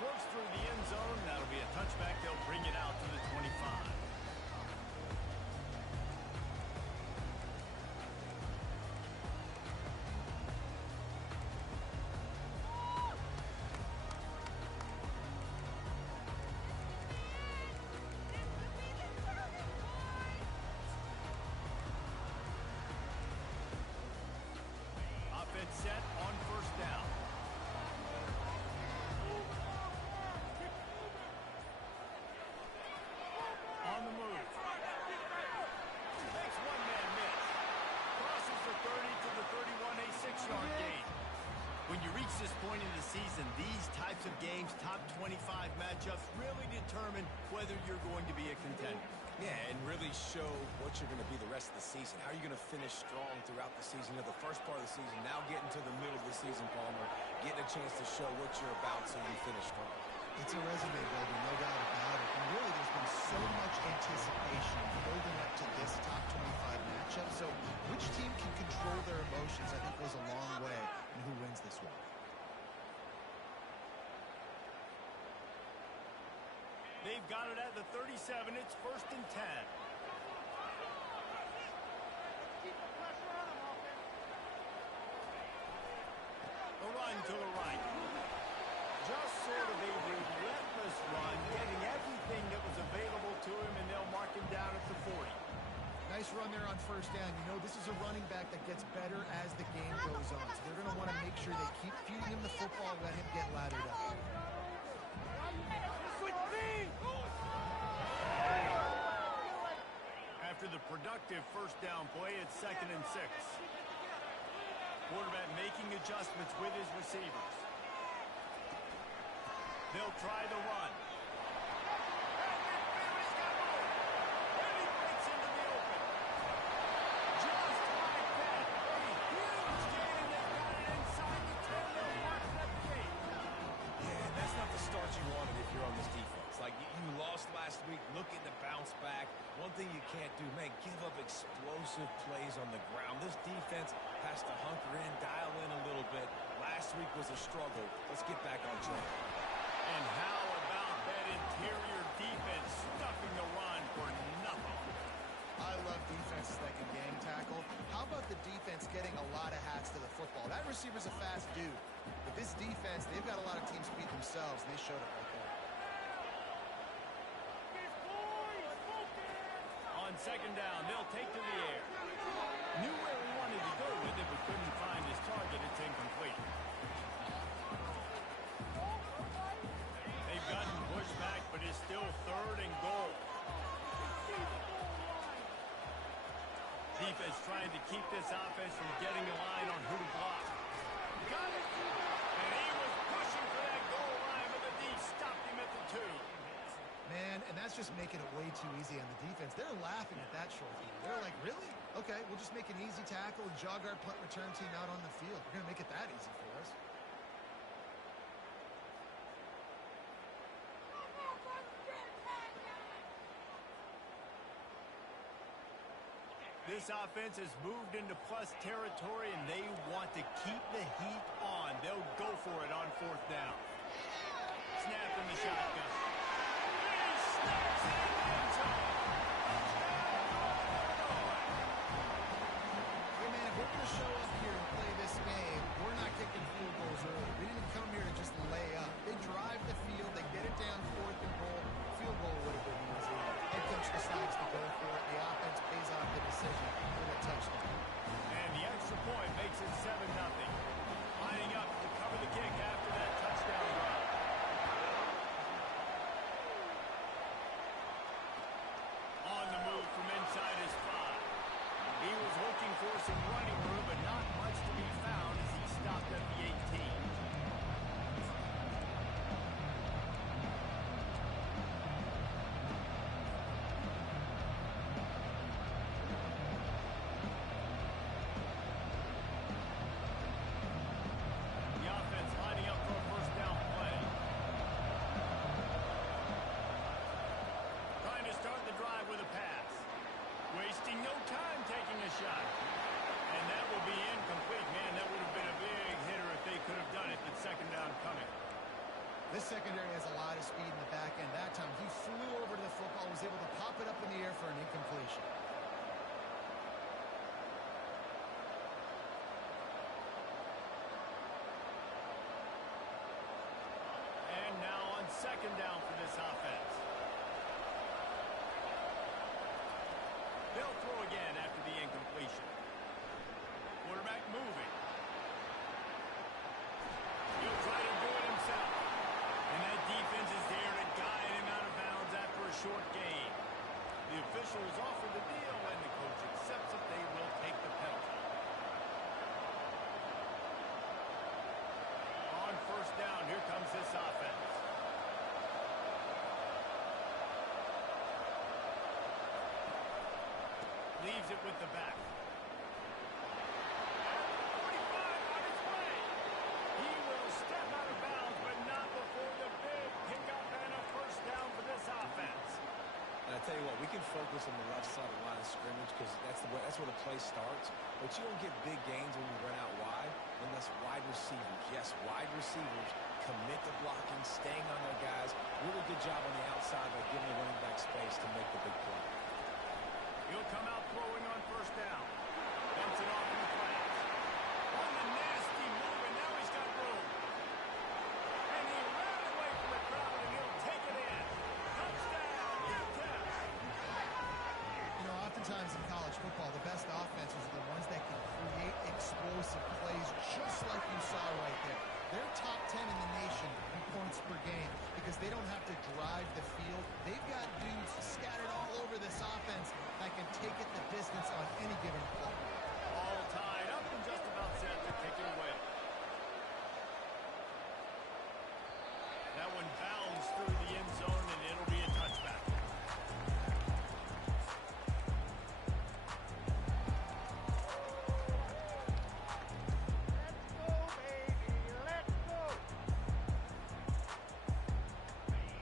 floats through the end zone. That'll be a touchback. They'll bring it out to the 25. Offense set on first down. On the move. Makes one man miss. Crosses the 30 to the 31, a 6-yard gain. When you reach this point in the season, these types of games, top 25 matchups, really determine whether you're going to be a contender. Yeah, and really show what you're going to be the rest of the season. How are you going to finish strong throughout the season? You know, the first part of the season, now getting to the middle of the season, Palmer, getting a chance to show what you're about so you finish strong. It's a resume builder, no doubt about it. And really, there's been so much anticipation building up to this top 25 matchup. So which team can control their emotions, I think, goes a long way in who wins this one. They've got it at the 37. It's 1st and 10. The run to the right. Just sort of a relentless run, getting everything that was available to him, and they'll mark him down at the 40. Nice run there on first down. You know, this is a running back that gets better as the game goes on. So they're going to want to make sure they keep feeding him the football and let him get laddered up. After the productive first down play, it's 2nd and 6. Quarterback making adjustments with his receivers. They'll try the run. And he breaks into the open. Just like that. A huge gain, and they've got it inside the 10. They'll mark it at the 8. Yeah, that's not the start you wanted if you're on this defense. Like, you lost last week, looking to bounce back. One thing you can't do, man, give up explosive plays on the ground. This defense has to hunker in, dial in a little bit. Last week was a struggle. Let's get back on track. And how about that interior defense stuffing the run for nothing? I love defenses that can gang tackle. How about the defense getting a lot of hats to the football? That receiver's a fast dude. But this defense, they've got a lot of teams beat themselves, and they showed it right there. On 2nd down, they'll take to the air. Knew where he wanted to go with it, but couldn't find his target. It's incomplete. They've gotten pushed back, but it's still 3rd and goal. Defense trying to keep this offense from getting a line on who to block. Got it! And he was pushing for that goal line, but the D stopped him at the 2. Man, and that's just making it way too easy on the defense. They're laughing at that short field. They're like, really? Okay, we'll just make an easy tackle and jog our punt return team out on the field. We're going to make it that easy for us. This offense has moved into plus territory, and they want to keep the heat on. They'll go for it on 4th down. Snap in the shotgun. He snaps it in the end zone. Hey, man, if we're going to show up here and play this game, we're not kicking field goals early. We didn't come here to just lay up. They drive the field. They get it down 4th and goal. Field goal would have been easy. Head coach decides to go for it. The offense pays off the decision for the touchdown. And the extra point makes it 7-0. Lining up to cover the kick after that touchdown run. This secondary has a lot of speed in the back end. That time, he flew over to the football, was able to pop it up in the air for an incompletion. And now on second down for this offense. They'll throw again after the incompletion. Quarterback moving. He'll try to do it himself. And that defense is there to guide him out of bounds after a short gain. The officials offer the deal, and the coach accepts it. They will take the penalty. On first down, here comes this offense. Leaves it with the back. And I tell you what, we can focus on the left side of the line of scrimmage because that's where the play starts. But you don't get big gains when you run out wide unless wide receivers. Yes, wide receivers commit to blocking, staying on their guys. Really good job on the outside by giving the running back space to make the big play. He'll come out throwing on first down. Dumps it off in the flats. On the nasty move, and now he's got room. And he ran away from the crowd, and he'll take it in. Touchdown, Utep. You know, oftentimes in college football, the best offenses are the ones that can create explosive plays, just like you saw right there. They're top 10 in the nation in points per game because they don't have to drive the field. They've got dudes scattered all over this offense that can take it the distance on any given play. All tied up and just about set to kick it away. That one bounds through the end zone, and it'll be a touchback.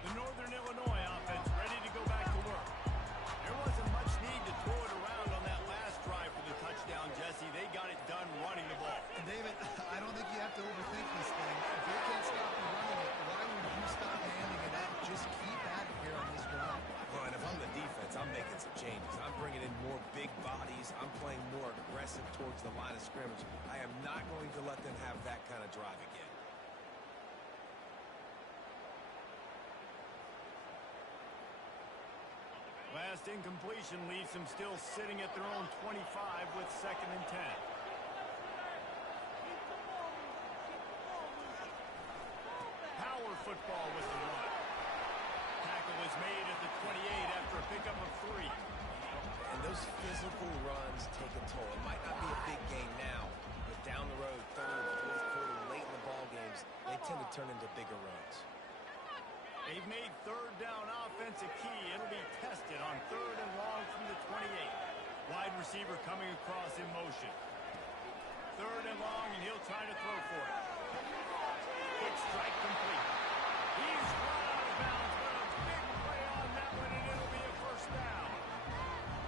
The Northern Illinois offense ready to go back to work. There wasn't much need to throw it around on that last drive for the touchdown, Jesse. They got it done running the ball. And David, I don't think you have to overthink this thing. If they can't stop you running it, why would you stop handing it out? Just keep at it here on this drive. Well, and if I'm the defense, I'm making some changes. I'm bringing in more big bodies. I'm playing more aggressive towards the line of scrimmage. I am not going to let them have that kind of drive again. Last incompletion leaves them still sitting at their own 25 with 2nd and 10. Power football with the run. Tackle is made at the 28 after a pickup of 3. And those physical runs take a toll. It might not be a big game now, but down the road, 3rd, 4th quarter, late in the ball games, they tend to turn into bigger runs. They've made 3rd down offense a key. It'll be tested on 3rd and long from the 28. Wide receiver coming across in motion. 3rd and long, and he'll try to throw for it. Quick strike complete. He's run out of bounds, but a big play on that one, and it'll be a first down.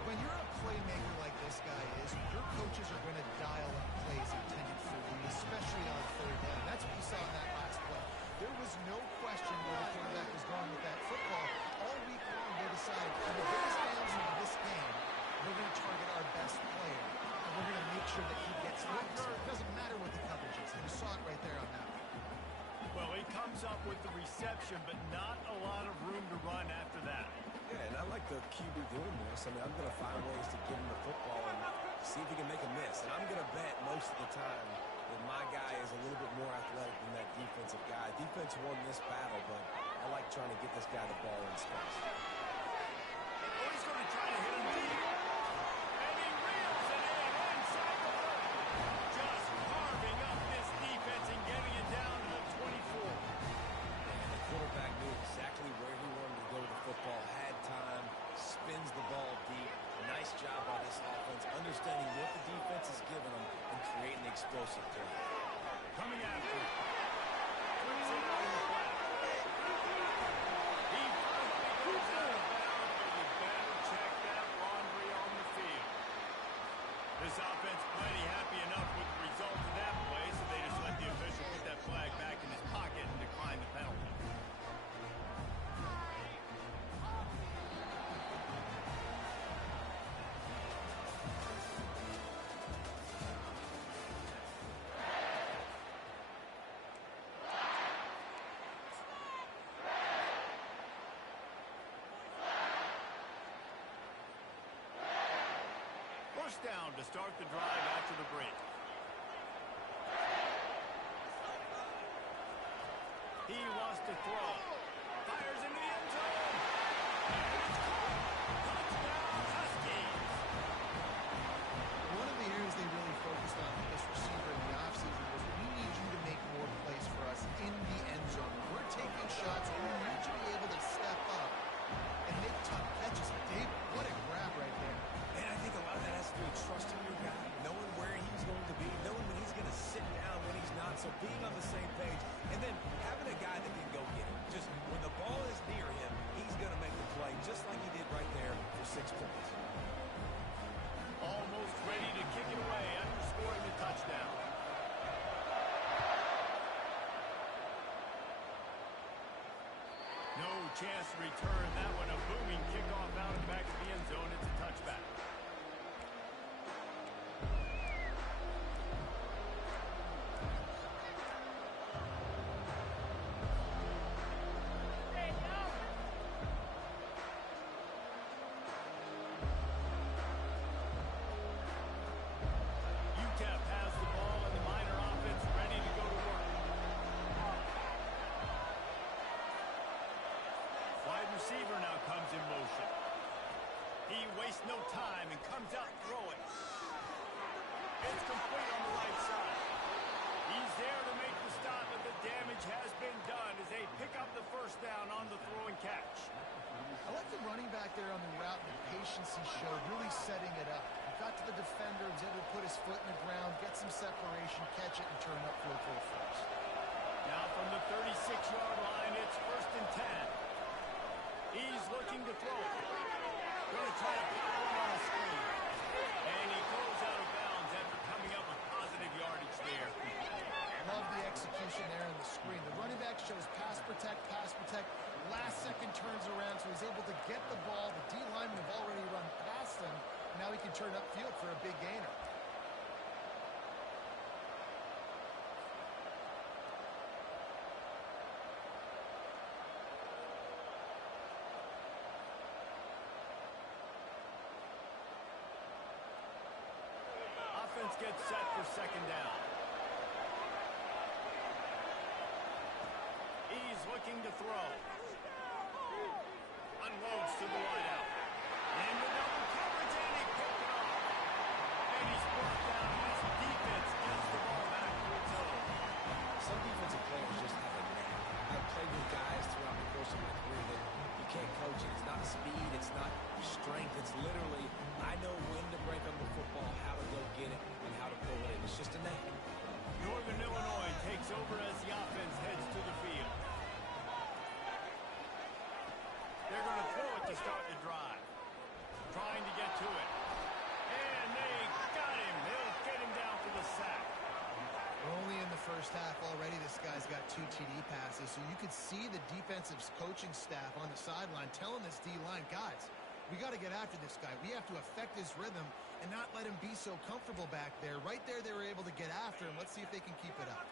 When you're a playmaker like this guy is, your coaches are going to dial up plays intended for you, especially on 3rd down. That's what you saw in that last play. There was no question where the quarterback was going with that football. All week long, they decided, for the biggest downs in this game, we're going to target our best player, and we're going to make sure that he gets hit. It doesn't matter what the coverage is. You saw it right there on that one. Well, he comes up with the reception, but not a lot of room to run after that. Yeah, and I like the QB doing this. I mean, I'm going to find ways to give him the football and see if he can make a miss. And I'm going to bet most of the time that my guy is a little bit more athletic than that defensive guy. Defense won this battle, but I like trying to get this guy the ball in space. Oh, he's going to try to hit him deep. And he reels it in inside the 30. Just carving up this defense and getting it down to the 24. And the quarterback knew exactly where he wanted to go with the football, had time, spins the ball deep. Nice job by this offense, understanding what the defense is giving them and creating the explosive play. Coming after it. Puts it out in the flat. He finally goes out of bounds, but you better check that laundry on the field. This offense plenty happy enough with the result of that play, so they just let the official put that flag back in his pocket and decline the penalty. First down to start the drive after the break. He wants to throw. Fires into the end zone. And it's caught. Touchdown, Huskies. One of the areas they really focused on with this receiver in the offseason was we need you to make more plays for us in the end zone. When we're taking shots, we need you to be able to step up and make tough catches. David, what a grab right there. And I think a lot of that has to do with trusting your guy, knowing where he's going to be, knowing when he's going to sit down, when he's not. So being on the same page, and then having a guy that can go get it. Just when the ball is near him, he's going to make the play, just like he did right there for 6 points. Almost ready to kick it away, underscoring the touchdown. No chance to return that one. A booming kickoff out of the back of the end zone. It's a touchback. Utep has the ball and the minor offense ready to go to work. Wide receiver now comes in motion. He wastes no time and comes out throwing. It's complete on the right side. He's there to make the stop, but the damage has been done as they pick up the first down on the throw and catch. I like the running back there on the route, the patience he showed, really setting it up. He got to the defender, was able to put his foot in the ground, get some separation, catch it, and turn upfield for a first. Now from the 36-yard line, it's 1st and 10. He's looking to throw. Going to try to put one on a screen. And he goes out of bounds after coming up with positive yardage there. Love the execution there on the screen. The running back shows pass protect, pass protect. Last second turns around, so he's able to get the ball. The D linemen have already run past him. Now he can turn upfield for a big gainer. Offense gets set for 2nd down. He's looking to throw. Unloads to the wideout. In the double coverage, and he picked it off. And he's brought down. His defense gets the ball back to its own. Some defensive players just have a knack. I've played with guys throughout the course of my career that you can't coach it. It's not speed. It's not strength. It's literally, I know when to break up the football, how to go get it, and how to pull it in. It's just a knack. Northern Illinois takes over as the offense heads to the field. They're going to throw it to start the drive. Trying to get to it. And they got him. They'll get him down for the sack. We're only in the first half already. This guy's got 2 TD passes, so you could see the defensive coaching staff on the sideline telling this D-line, guys, we got to get after this guy. We have to affect his rhythm and not let him be so comfortable back there. Right there, they were able to get after him. Let's see if they can keep it up.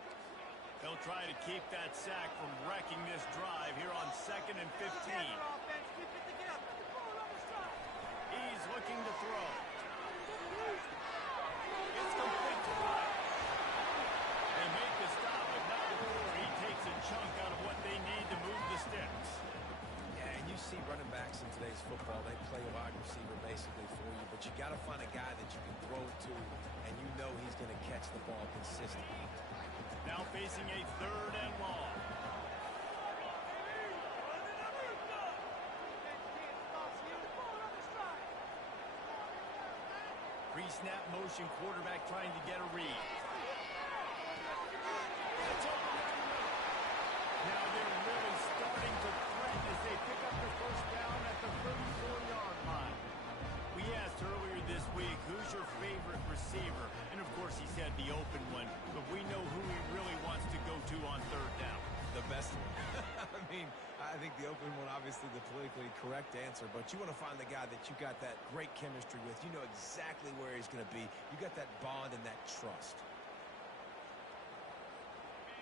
They'll try to keep that sack from wrecking this drive here on 2nd and 15. He's looking to throw. It's complete to Wright. They make the stop, but not before he takes a chunk out of what they need to move the sticks. Yeah, and you see running backs in today's football, they play a wide receiver basically for you, but you got to find a guy that you can throw it to, and you know he's going to catch the ball consistently. Now facing a 3rd and long. Pre-snap motion, quarterback trying to get a read. It's open down the middle. Now they're really starting to threaten as they pick up the first down at the 34-yard line. We asked earlier this week, who's your favorite receiver? And of course he said the open one, but we know who he really wants to go to on 3rd down. The best one. I mean, I think the open one, obviously the politically correct answer, but you want to find the guy that you got that great chemistry with. You know exactly where he's going to be. You got that bond and that trust.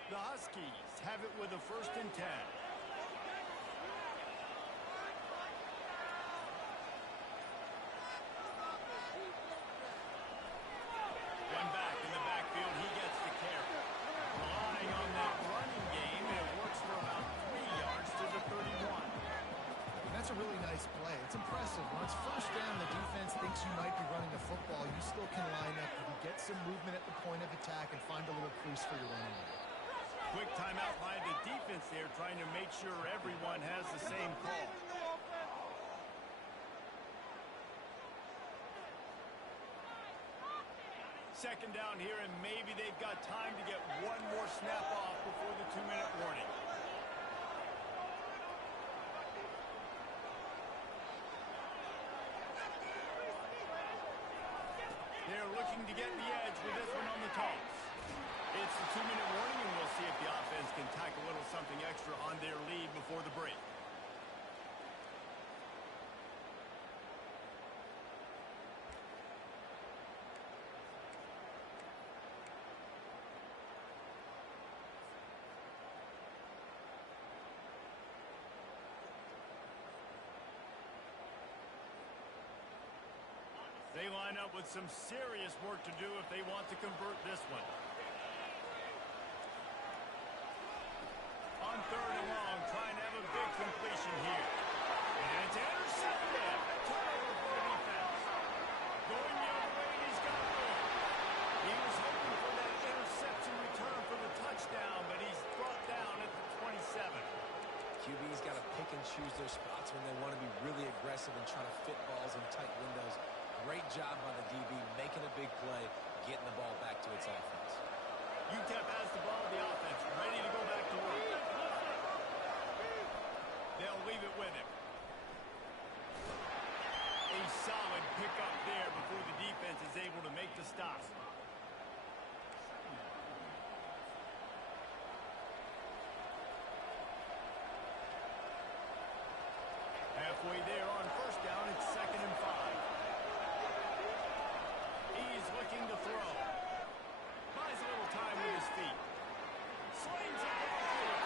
The Huskies have it with a 1st and 10. impressive. When it's first down, the defense thinks you might be running a football. You still can line up. You can get some movement at the point of attack and find a little crease for your running back. Quick timeout by the defense there, trying to make sure everyone has the same call. Second down here, and maybe they've got time to get one more snap off before the 2-minute warning. They're looking to get the edge with this one on the toss. It's the 2-minute warning, and we'll see if the offense can tack a little something extra on their lead before the break. They line up with some serious work to do if they want to convert this one. On 3rd and long, trying to have a big completion here. And it's intercepted. Turnover for the defense. Going the other way, and he's got room. He was hoping for that interception return for the touchdown, but he's brought down at the 27. QB's got to pick and choose their spots when they want to be really aggressive and try to fit balls in tight windows. Great job by the DB, making a big play, getting the ball back to its offense. Utep has the ball, the offense ready to go back to work. They'll leave it with him. A solid pickup there before the defense is able to make the stop. Halfway there on 1st down, it's 2nd and 5. He's looking to throw. Buys a little time with his feet. Slings it downfield.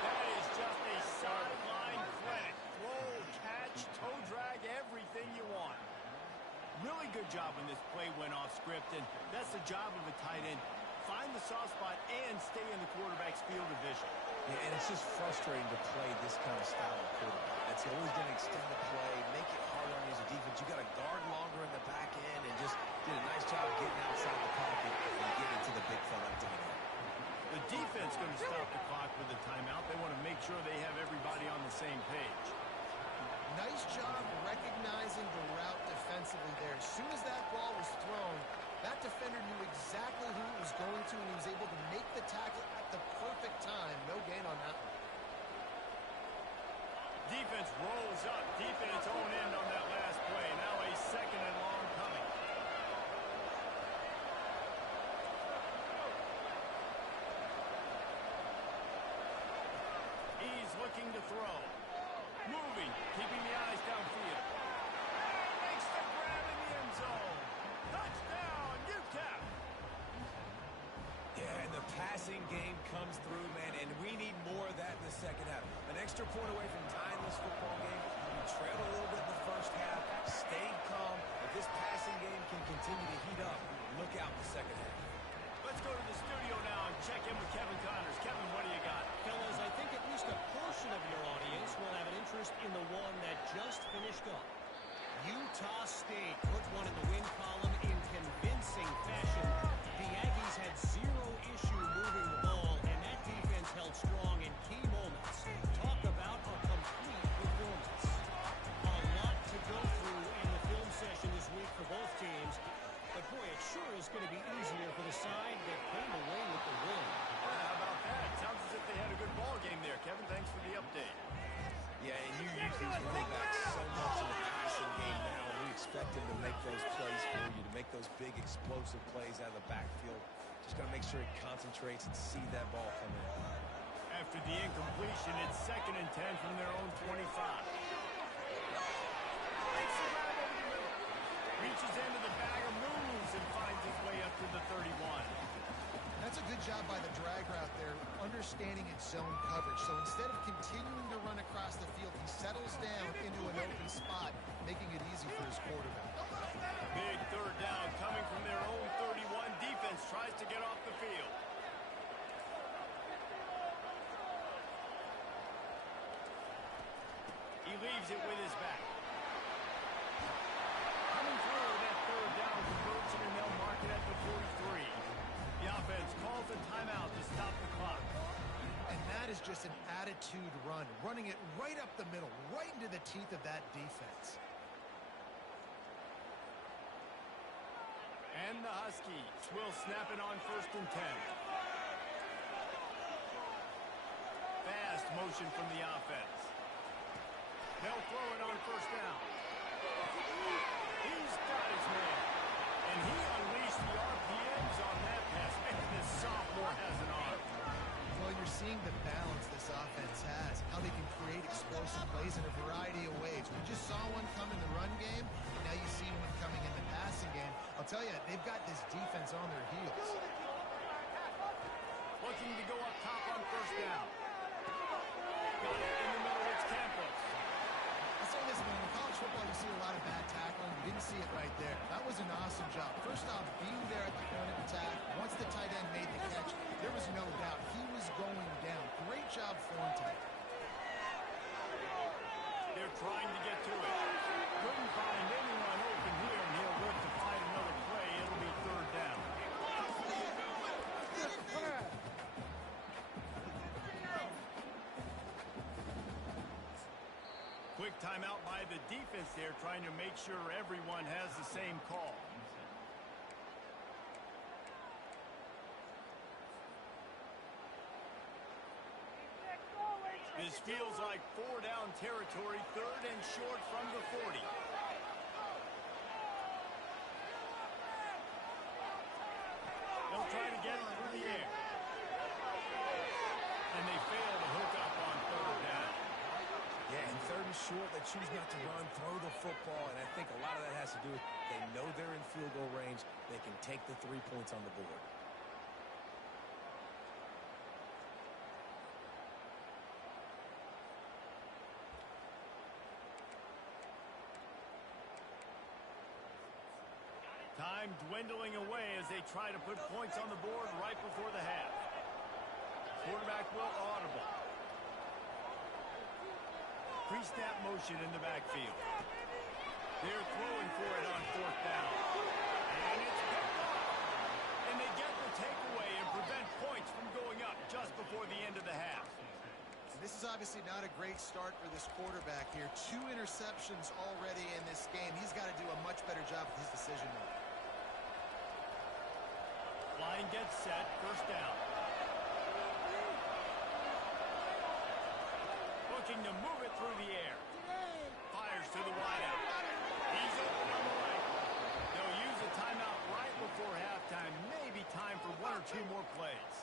That is just a sideline credit. Throw, catch, toe drag, everything you want. Really good job when this play went off script, and that's the job of a tight end. Find the soft spot and stay in the quarterback's field of vision. Yeah, and it's just frustrating to play this kind of style of quarterback. That's always going to extend the play, make it harder on you as a defense. You got to guard longer in the back end and just did a nice job getting outside the pocket and getting to the big fella tight end. The defense going to stop the clock with a timeout. They want to make sure they have everybody on the same page. Nice job recognizing the route defensively there. As soon as that ball was thrown, that defender knew exactly who it was going to, and he was able to make the tackle at the perfect time. No gain on that one. Defense rolls up, deep in its own end on that last play. Now a 2nd and long coming. He's looking to throw. Moving, keeping the eyes downfield. Makes the grab in the end zone. Touchdown, Utep. Yeah, and the passing game comes through, man, and we need more of that in the second half. An extra point away from tying this football game. We trailed a little bit in the first half, stayed calm. If this passing game can continue to heat up, look out in the second half. Let's go to the studio now and check in with Kevin Connors. Kevin, what do you got? Fellas, I think at least a portion of your audience will have an interest in the one that just finished up. Utah State put one in the win column in convincing fashion. The Aggies had zero issue moving the ball, and that defense held strong in key moments. Talk about a complete performance. A lot to go through in the film session this week for both teams. But boy, it sure is going to be easier for the side that came away with the win. How about that? Sounds as if they had a good ball game there. Kevin, thanks for the update. Yeah, and you use these running backs so much in the passing game now, and we expect them to make those plays for you, to make those big explosive plays out of the backfield. Just got to make sure he concentrates and see that ball come in. After the incompletion, it's 2nd and 10 from their own 25. Reaches into the bag of moves and finds his way up to the 31. That's a good job by the drag route there, understanding its zone coverage. So instead of continuing to run across the field, he settles down into an open spot, making it easy for his quarterback. Big 3rd down coming from their own 31. Defense tries to get off the field. He leaves it with his back. timeout to stop the clock. And that is just an attitude run, running it right up the middle, right into the teeth of that defense. And the Huskies will snap it on 1st and 10. Fast motion from the offense. They'll throw it on 1st down. He's got his man. And he unleashed the RPMs on that pass. Man, this sophomore has an arm. Well, you're seeing the balance this offense has, how they can create explosive plays in a variety of ways. We just saw one come in the run game, and now you see one coming in the passing game. I'll tell you, they've got this defense on their heels. Looking to go up top on 1st down. Got it in the middle, it's Campos. I'll say this, man, in college football you see a lot of bad tackling. You didn't see it right there. That was an awesome job. First off, being there at the point of attack. Once the tight end made the catch, there was no doubt he was going down. Great job Thornton. They're trying to get to it. Couldn't find anyone open here, and he'll look to find another play. It'll be 3rd down. Quick timeout by the defense there, trying to make sure everyone has the same call. This feels like 4-down territory, 3rd and short from the 40. They'll try to get it through the air. And they fail to hook up on 3rd down. Yeah, and 3rd and short, they choose not to run, throw the football, and I think a lot of that has to do with they know they're in field goal range. They can take the 3 points on the board. Time dwindling away as they try to put points on the board right before the half. Quarterback will audible. Pre-snap motion in the backfield. They're throwing for it on 4th down. And it's picked up. And they get the takeaway and prevent points from going up just before the end of the half. This is obviously not a great start for this quarterback here. 2 interceptions already in this game. He's got to do a much better job with his decision making. Line gets set, 1st down. Looking to move it through the air. Fires to the wideout. He's open on the right. They'll use a timeout right before halftime. Maybe time for 1 or 2 more plays.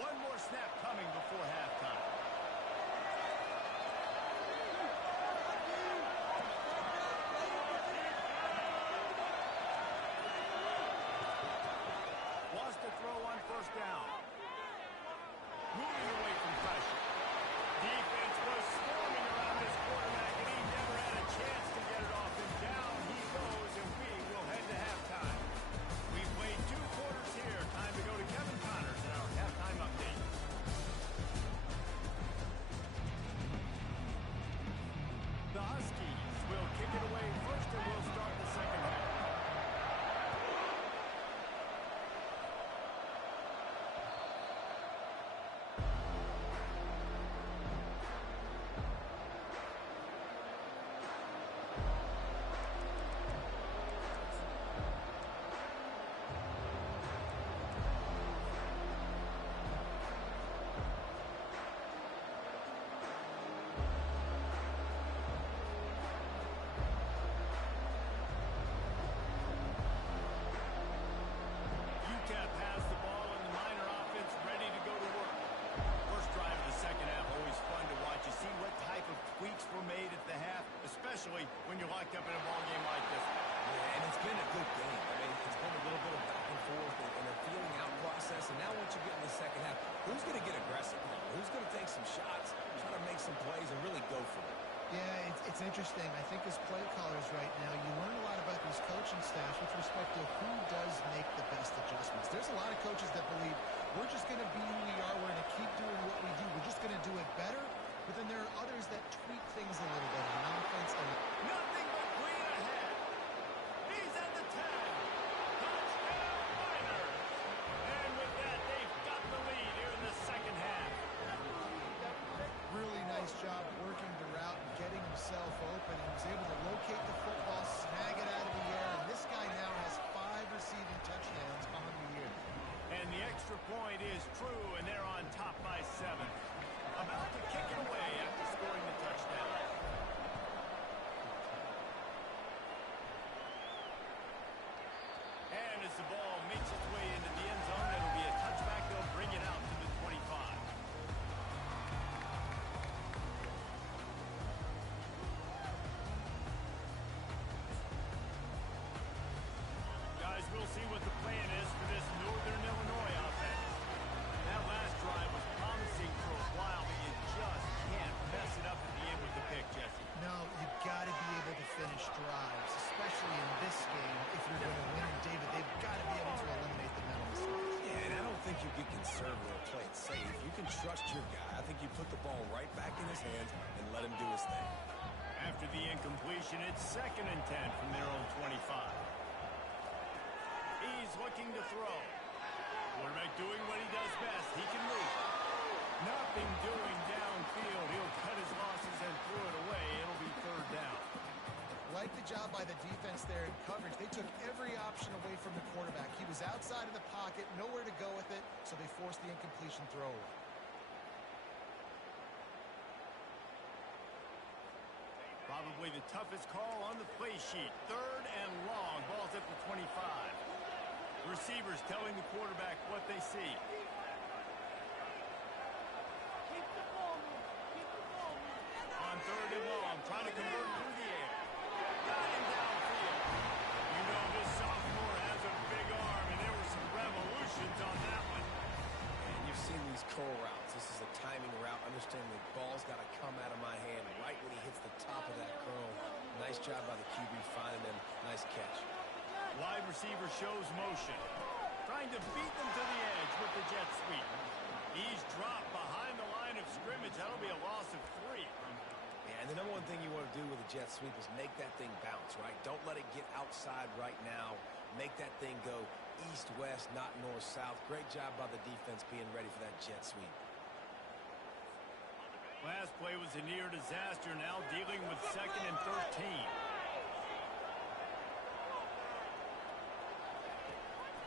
One more snap coming before halftime. Wants to throw on 1st down. Moving away from pressure. Defense was swarming around this quarterback, and he never had a chance to get it off. And down he goes, and we will head to halftime. We've played 2 quarters here. Time to go to Kevin Connors in our halftime update. The Huskies will kick it away first, and will start the second half. Utep has the ball, and the Miner offense ready to go to work. First drive of the second half, always fun to watch. You see what type of tweaks were made at the half, especially when you're locked up in a ball game like this. Yeah, and it's been a good game. I mean, it's been a little bit of back and forth and a feeling out process. And now once you get in the second half, who's going to get aggressive now? Who's going to take some shots, try to make some plays, and really go for it? Yeah, it's interesting. I think as play callers right now, you learn a lot about these coaching staffs with respect to who does make the best adjustments. There's a lot of coaches that believe we're just going to be who we are. We're going to keep doing what we do. We're just going to extra point is true, and they're on top by 7. About to kick it away after scoring the touchdown. And as the ball makes its way into the end zone, it'll be a touchback. They'll bring it out to the 25. Guys, we'll see what the plan is for this Northern Illinois offense. That last drive was promising for a while, but you just can't mess it up at the end with the pick, Jesse. No, you've got to be able to finish drives, especially in this game. If you're going to win, and David, they've got to be able to eliminate the mental mistakes. Yeah, and I don't think you get conservative or play it safe. You can trust your guy. I think you put the ball right back in his hands and let him do his thing. After the incompletion, it's 2nd and 10 from their own 25. He's looking to throw. Quarterback doing what he does best. He can move. Nothing doing downfield. He'll cut his losses and throw it away. It'll be 3rd down. Like the job by the defense there in coverage. They took every option away from the quarterback. He was outside of the pocket, nowhere to go with it, so they forced the incompletion throw away. Probably the toughest call on the play sheet. 3rd and long. Ball's at the 25. Receivers telling the quarterback what they see. On 3rd and long, trying to convert through the air. Got him downfield. You know this sophomore has a big arm, and there were some revolutions on that one. And you've seen these curl routes. This is a timing route. Understand the ball's got to come out of my hand right when he hits the top of that curl. Nice job by the QB finding him. Nice catch. Wide receiver shows motion. Trying to beat them to the edge with the jet sweep. He's dropped behind the line of scrimmage. That'll be a loss of 3. Yeah, and the number one thing you want to do with a jet sweep is make that thing bounce, right? Don't let it get outside right now. Make that thing go east-west, not north-south. Great job by the defense being ready for that jet sweep. Last play was a near disaster. Now dealing with 2nd and 13.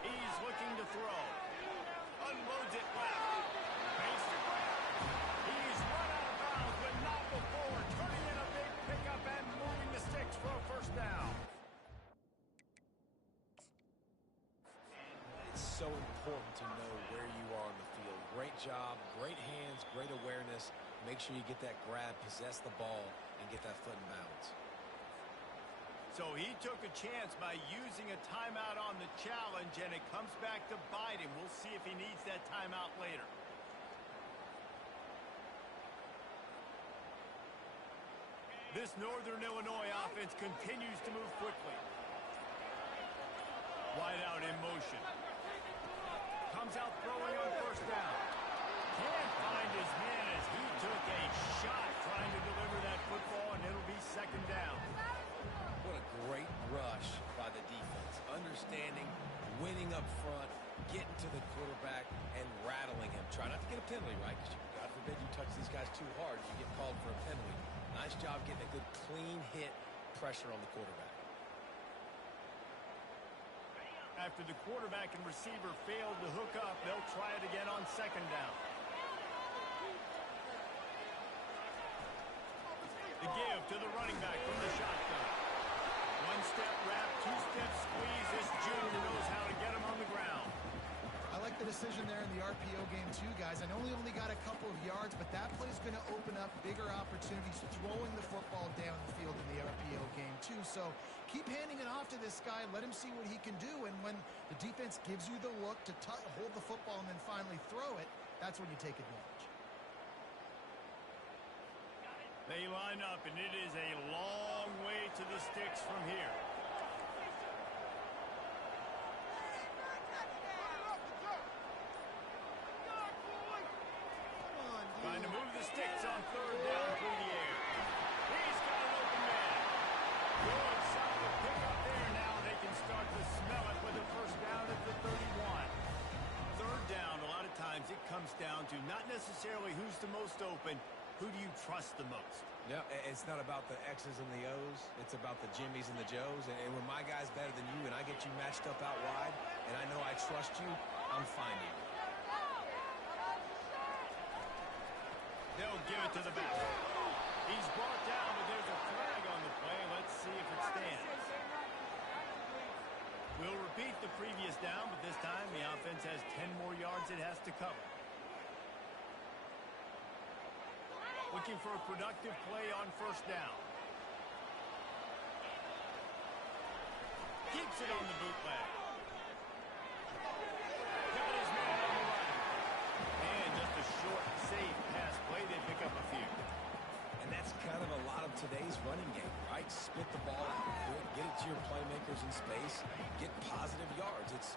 He's looking to throw. Unloads it left. Fakes the grab. He's run out of bounds, but not before. Turning in a big pickup and moving the sticks for a 1st down. It's so important to know where you are on the field. Great job, great hands, great awareness. Make sure you get that grab, possess the ball, and get that foot in bounds. So he took a chance by using a timeout on the challenge, and it comes back to bite him. We'll see if he needs that timeout later. This Northern Illinois offense continues to move quickly. Wide out in motion. Comes out throwing on 1st down. Can't find his man as he took a shot trying to deliver that football, and it'll be 2nd down. What a great rush by the defense. Understanding, winning up front, getting to the quarterback, and rattling him. Try not to get a penalty, right? Because God forbid you touch these guys too hard, you get called for a penalty. Nice job getting a good clean hit, pressure on the quarterback. After the quarterback and receiver failed to hook up, they'll try it again on 2nd down. The give to the running back from the shotgun. 1-step wrap, 2-step squeeze. This junior knows how to get him on the ground. I like the decision there in the RPO game too, guys. I know he only got a couple of yards, but that play's going to open up bigger opportunities throwing the football down the field in the RPO game too. So keep handing it off to this guy. Let him see what he can do. And when the defense gives you the look to hold the football and then finally throw it, that's when you take advantage. They line up, and it is a long way to the sticks from here. Trying to move the sticks on 3rd down through the air. He's got an open man. Good solid pickup there. Now they can start to smell it with a 1st down at the 31. 3rd down, a lot of times it comes down to not necessarily who's the most open, who do you trust the most? Yeah, it's not about the X's and the O's. It's about the Jimmys and the Joes. And when my guy's better than you and I get you matched up out wide and I know I trust you, I'm finding you. it to the back. He's brought down, but there's a flag on the play. Let's see if it stands. We'll repeat the previous down, but this time the offense has 10 more yards it has to cover. Looking for a productive play on first down. Keeps it on the bootleg. Got his man on the run. And just a short, safe pass play. They pick up a few. And that's kind of a lot of today's running game, right? Spit the ball out quick, get it to your playmakers in space, get positive yards. It's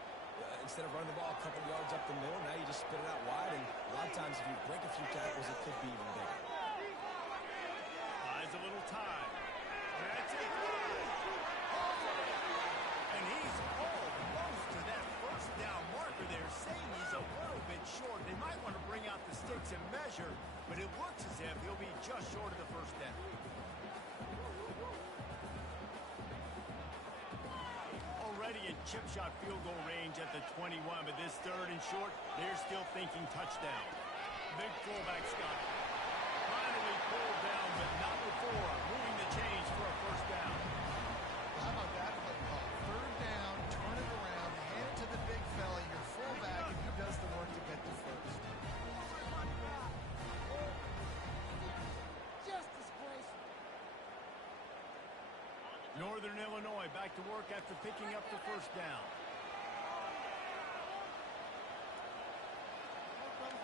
instead of running the ball a couple yards up the middle, now you just spit it out wide. And a lot of times if you break a few tackles, it could be even bigger. Buys a little time. That's it. And he's almost to that first down marker there, saying he's a little bit short. They might want to bring out the sticks and measure, but it looks as if he'll be just short of the first down. Already in chip shot field goal range at the 21, but this third and short, they're still thinking touchdown. Big fullback Scott. Finally pulled down, but not before moving the chains for a first down. How about that play call? Third down, turn it around, hand it to the big fella, your fullback, and he does the work to get the first. Just disgraceful. Northern Illinois back to work after picking up the first down.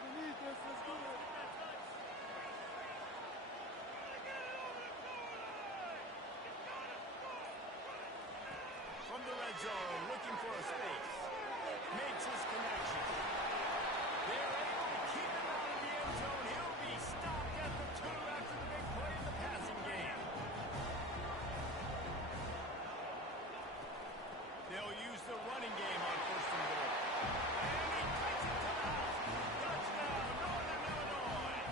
We need this. Let's do it. From the red zone, looking for a space. Makes his connection. They're able to keep him out of the end zone. He'll be stopped at the 2 after the big play in the passing game. They'll use the running game on first and goal. And he takes it to the house. Touchdown, Northern Illinois.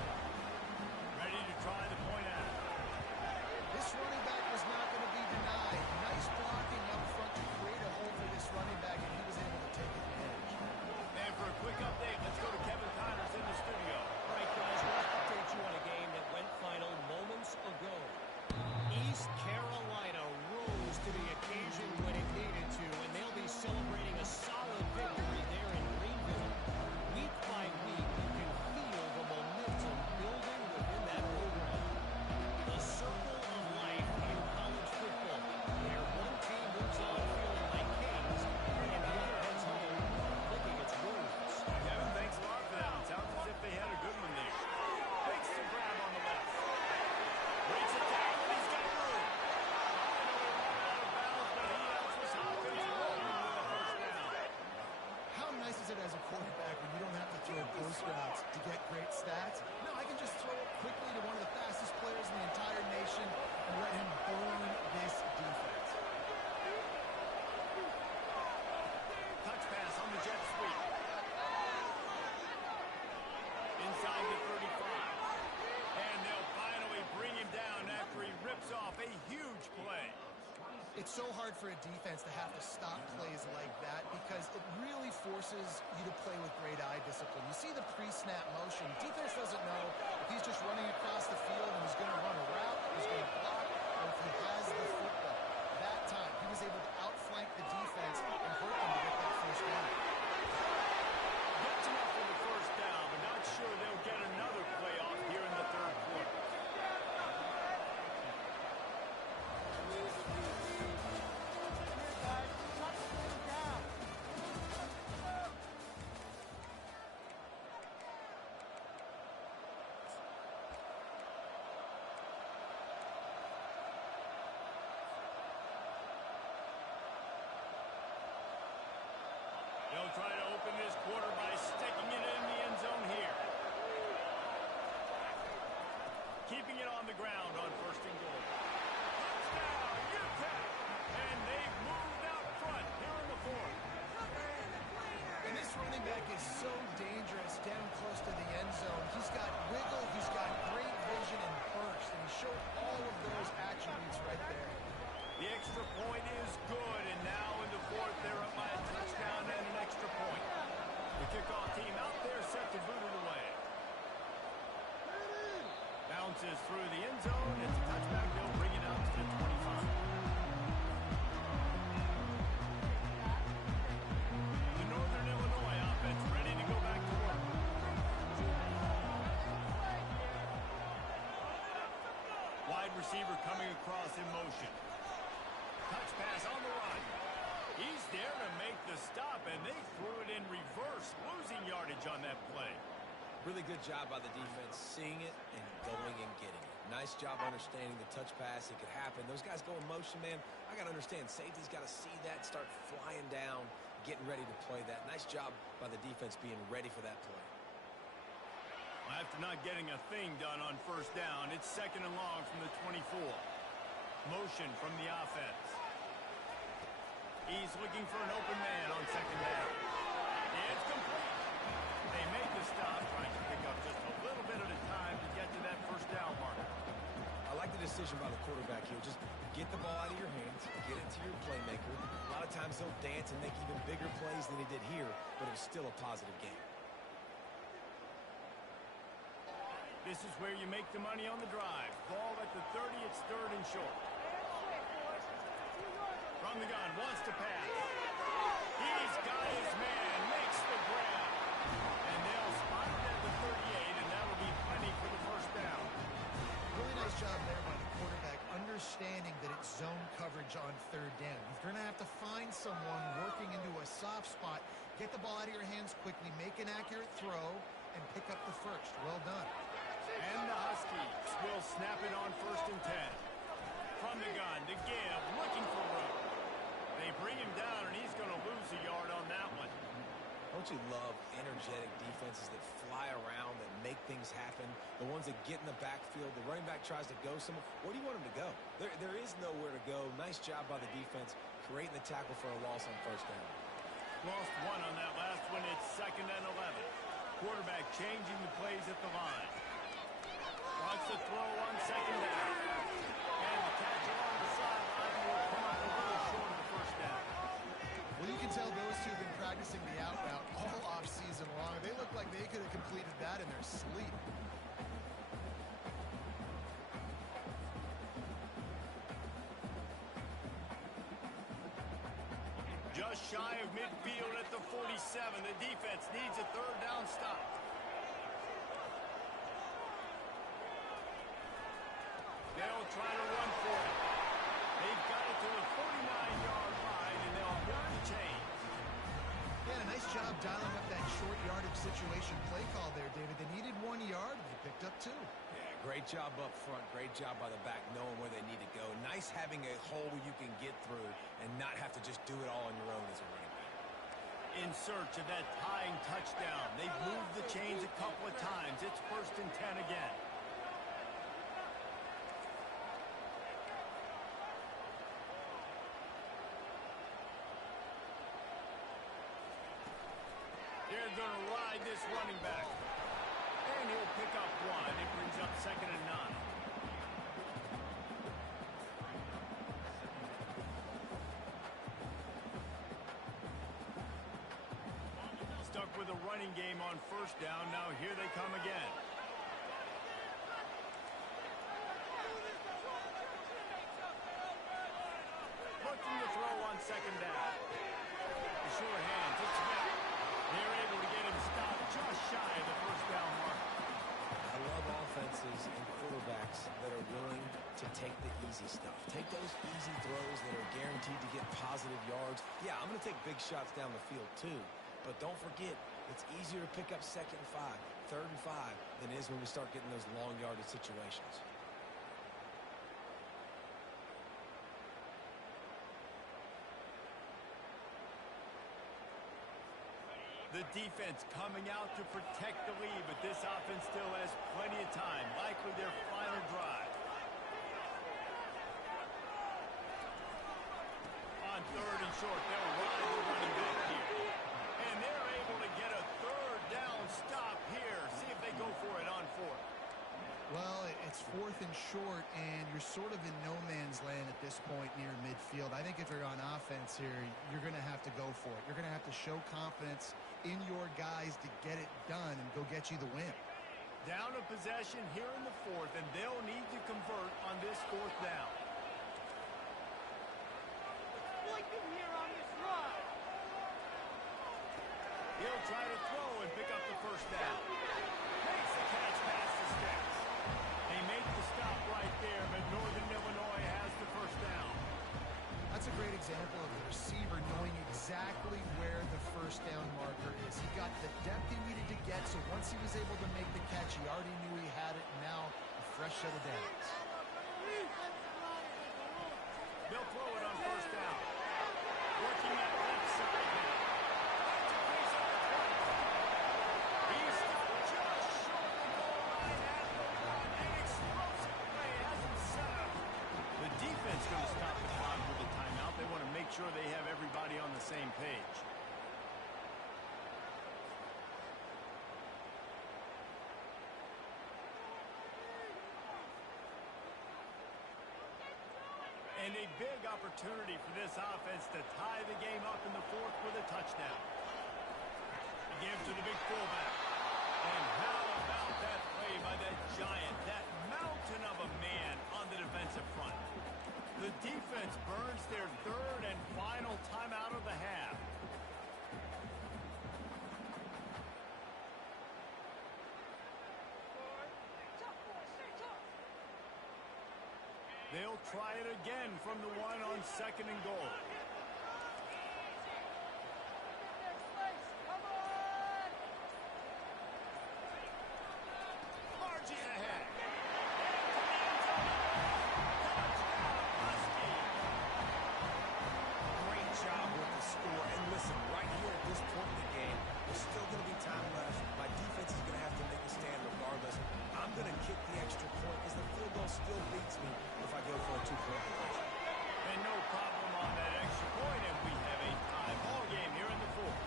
Ready to try the point out. This running back was not going to be denied. Nice blocking up front to create a hole for this running back, and he was able to take advantage. And for a quick update, let's go to Kevin Connors in the studio. All right, guys, we'll update you on a game that went final moments ago. East Carolina rose to the occasion when it needed to, and they'll be celebrating a solid victory there in Greenville. Week by week, you can feel the momentum building within that program. The circle of life in college football, where one team moves on feeling like kings, and the other heads home licking its wounds. Kevin, thanks a lot for that. It sounds as if they had a good one there. Fakes the grab on the left. Breaks it down, and he's got room. Finally run out of bounds, but he helps his Hopkins rolling with a first down. How nice is it as a quarterback when you don't have to throw post routes to get great stats? No, I can just throw it quickly to one of the fastest players in the entire nation and let him burn this defense. Touch pass on the jet sweep. Inside the 35. And they'll finally bring him down after he rips off a huge play. It's so hard for a defense to have to stop plays like that because it really forces you to play with great eye discipline. You see the pre-snap motion. Defense doesn't know if he's just running across the field and he's going to run a route, he's going to block, or if he has the football. That time, he was able to outflank the defense and hurt them to get that first down. Gets enough for the first down, but not sure they'll get another play off here in the third quarter. They'll try to open this quarter by sticking it in the end zone here. Keeping it on the ground on first and goal. Touchdown, Utep! And they've moved out front here in the fourth. And this running back is so dangerous down close to the end zone. He's got wiggle, he's got great vision and burst, and he showed all of those attributes right there. The extra point is good, and now in the fourth, they're up by a touchdown and an extra point. The kickoff team out there set to boot it away. bounces through the end zone. It's a touchback. They'll bring it out to the 25. The Northern Illinois offense ready to go back to work. Wide receiver coming across in motion. Touch pass on the run. He's there to make the stop, and they threw it in reverse, losing yardage on that play. Really good job by the defense, seeing it and going and getting it. Nice job understanding the touch pass. It could happen. Those guys go in motion, man. I got to understand, safety's got to see that, start flying down, getting ready to play that. Nice job by the defense being ready for that play. After not getting a thing done on first down, it's second and long from the 24. Motion from the offense. He's looking for an open man on second down. It's complete. They make the stop, trying to pick up just a little bit at a time to get to that first down marker. I like the decision by the quarterback here. Just get the ball out of your hands, get it to your playmaker. A lot of times he'll dance and make even bigger plays than he did here, but it was still a positive game. This is where you make the money on the drive. Ball at the 30, it's third and short. From the gun, wants to pass. He's got his man, makes the grab. And they'll spot it at the 38, and that'll be plenty for the first down. Really nice job there by the quarterback, understanding that it's zone coverage on third down. You're going to have to find someone working into a soft spot, get the ball out of your hands quickly, make an accurate throw, and pick up the first. Well done. And the Huskies will snap it on first and 10. From the gun to give, looking for room. They bring him down, and he's going to lose a yard on that one. Don't you love energetic defenses that fly around, that make things happen? The ones that get in the backfield, the running back tries to go somewhere. Where do you want him to go? There is nowhere to go. Nice job by the defense, creating the tackle for a loss on first down. Lost one on that last one. It's second and 11. Quarterback changing the plays at the line. Wants to throw on second down. And the catch along the sideline will come up a little short of the first down. Well, you can tell those two have been practicing the out route all off-season long. They look like they could have completed that in their sleep. Just shy of midfield at the 47. The defense needs a third down stop. They'll try to run for it. They've got it to the 49-yard line, and they'll run the chains. Yeah, nice job dialing up that short yardage situation play call there, David. They needed 1 yard, and they picked up 2. Yeah, great job up front. Great job by the back, knowing where they need to go. Nice having a hole you can get through and not have to just do it all on your own as a running back. In search of that tying touchdown. They've moved the chains a couple of times. It's first and 10 again. They're going to ride this running back. And he'll pick up 1. It brings up second and 9. Stuck with a running game on first down. Now here they come again. Looking to throw on second down. The sure hands. It's back. They're able to get him stopped just shy of the first down mark. I love offenses and quarterbacks that are willing to take the easy stuff. Take those easy throws that are guaranteed to get positive yards. Yeah, I'm going to take big shots down the field too. But don't forget, it's easier to pick up second and 5, third and 5 than it is when we start getting those long yardage situations. The defense coming out to protect the lead, but this offense still has plenty of time. Likely their final drive. On third and short, they'll ride the running back here. And they're able to get a third down stop here. See if they go for it on fourth. Well, it's fourth and short, and you're sort of in no man's land at this point near midfield. I think if you're on offense here, you're going to have to go for it. You're going to have to show confidence in your guys to get it done and go get you the win. Down a possession here in the fourth, and they'll need to convert on this fourth down. He'll try to throw and pick up the first down. Makes the catch past the sticks. They make the stop right there, but Northern Illinois has the first down. That's a great example of the receiver knowing exactly where the first down marker is. He got the depth he needed to get, so once he was able to make the catch, he already knew he had it, and now a fresh set of downs. They'll throw it on first down. Working that left side now. That's a piece of the 20. He's stopped just short of the goal line at the one. An explosive play has him set up. The defense going to stop the clock with a timeout. They want to make sure they have everybody on the same page. And a big opportunity for this offense to tie the game up in the fourth with a touchdown. He gives to the big fullback. And how about that play by that giant, that mountain of a man on the defensive front? The defense burns their third and final timeout of the half. They'll try it again from the one on second and goal. Margie ahead. Great job with the score. And listen, right here at this point in the game, there's still going to be time left. My defense is going to have to make a stand regardless. I'm going to kick the extra point because the field goal still beats me if I go for a two-point conversion. And no problem on that extra point, and we have a tie ball game here in the fourth.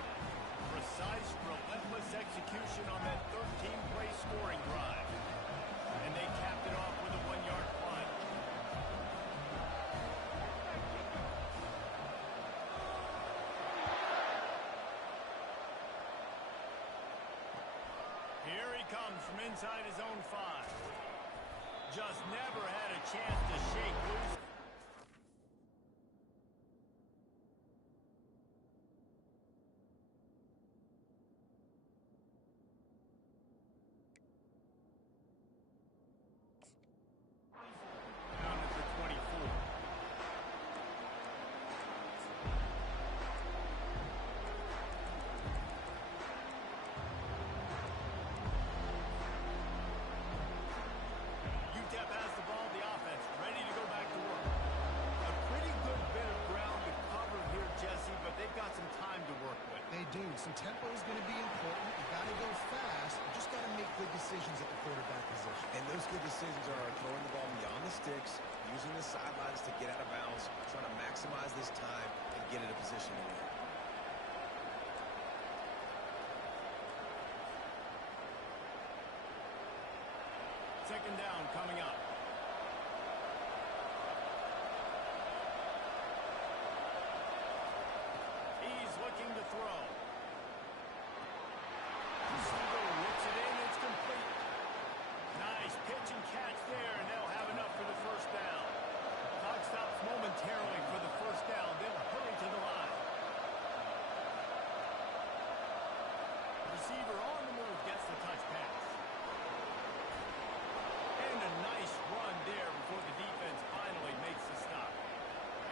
Precise, relentless execution on that 13-play scoring drive. And they capped it off with a one-yard punt. Here he comes from inside his own 5. Just never had a chance to shake loose. Down at the 24. Utep has the ball, the offense ready to go back to work. A pretty good bit of ground to cover here, Jesse, but they've got some time to work with. They do. Some tempo is going to be important. You got to go fast. You just got to make good decisions at the quarterback position. And those good decisions are throwing the ball beyond the sticks, using the sidelines to get out of bounds, trying to maximize this time and get in a position to win. Second down coming up. He's looking to throw. Receiver whips it in. It's complete. Nice pitch and catch there, and they'll have enough for the first down. Clock stops momentarily for the first down. They'll hurry to the line. Receiver on the move gets the touch pass. And a nice run there before the defense finally makes the stop.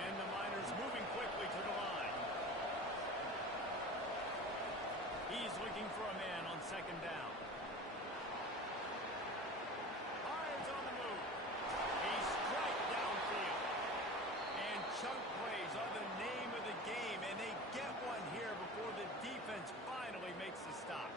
And the Miners moving quickly to the line. He's looking for a man on second down. Hines on the move. He's straight downfield. And chunk plays are the name of the game, and they get one here before the defense finally makes the stop.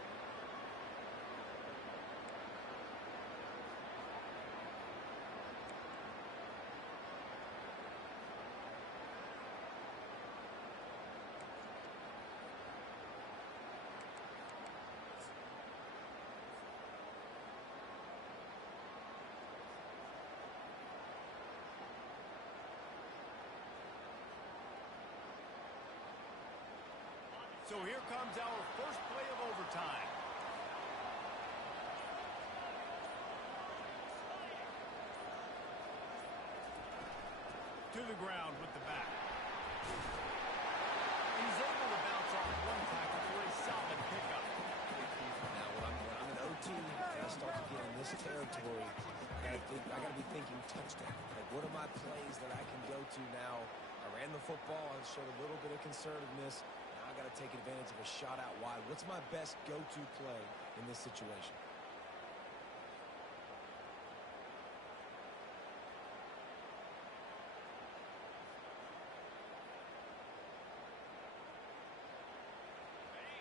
So here comes our first play of overtime. to the ground with the back. He's able to bounce off one tackle for a solid pickup. Now, when I'm in OT, and I start to get in this territory, I got to be thinking touchdown. Like, what are my plays that I can go to now? I ran the football. I showed a little bit of conservativeness. Now I got to take advantage of a shot out wide. What's my best go-to play in this situation?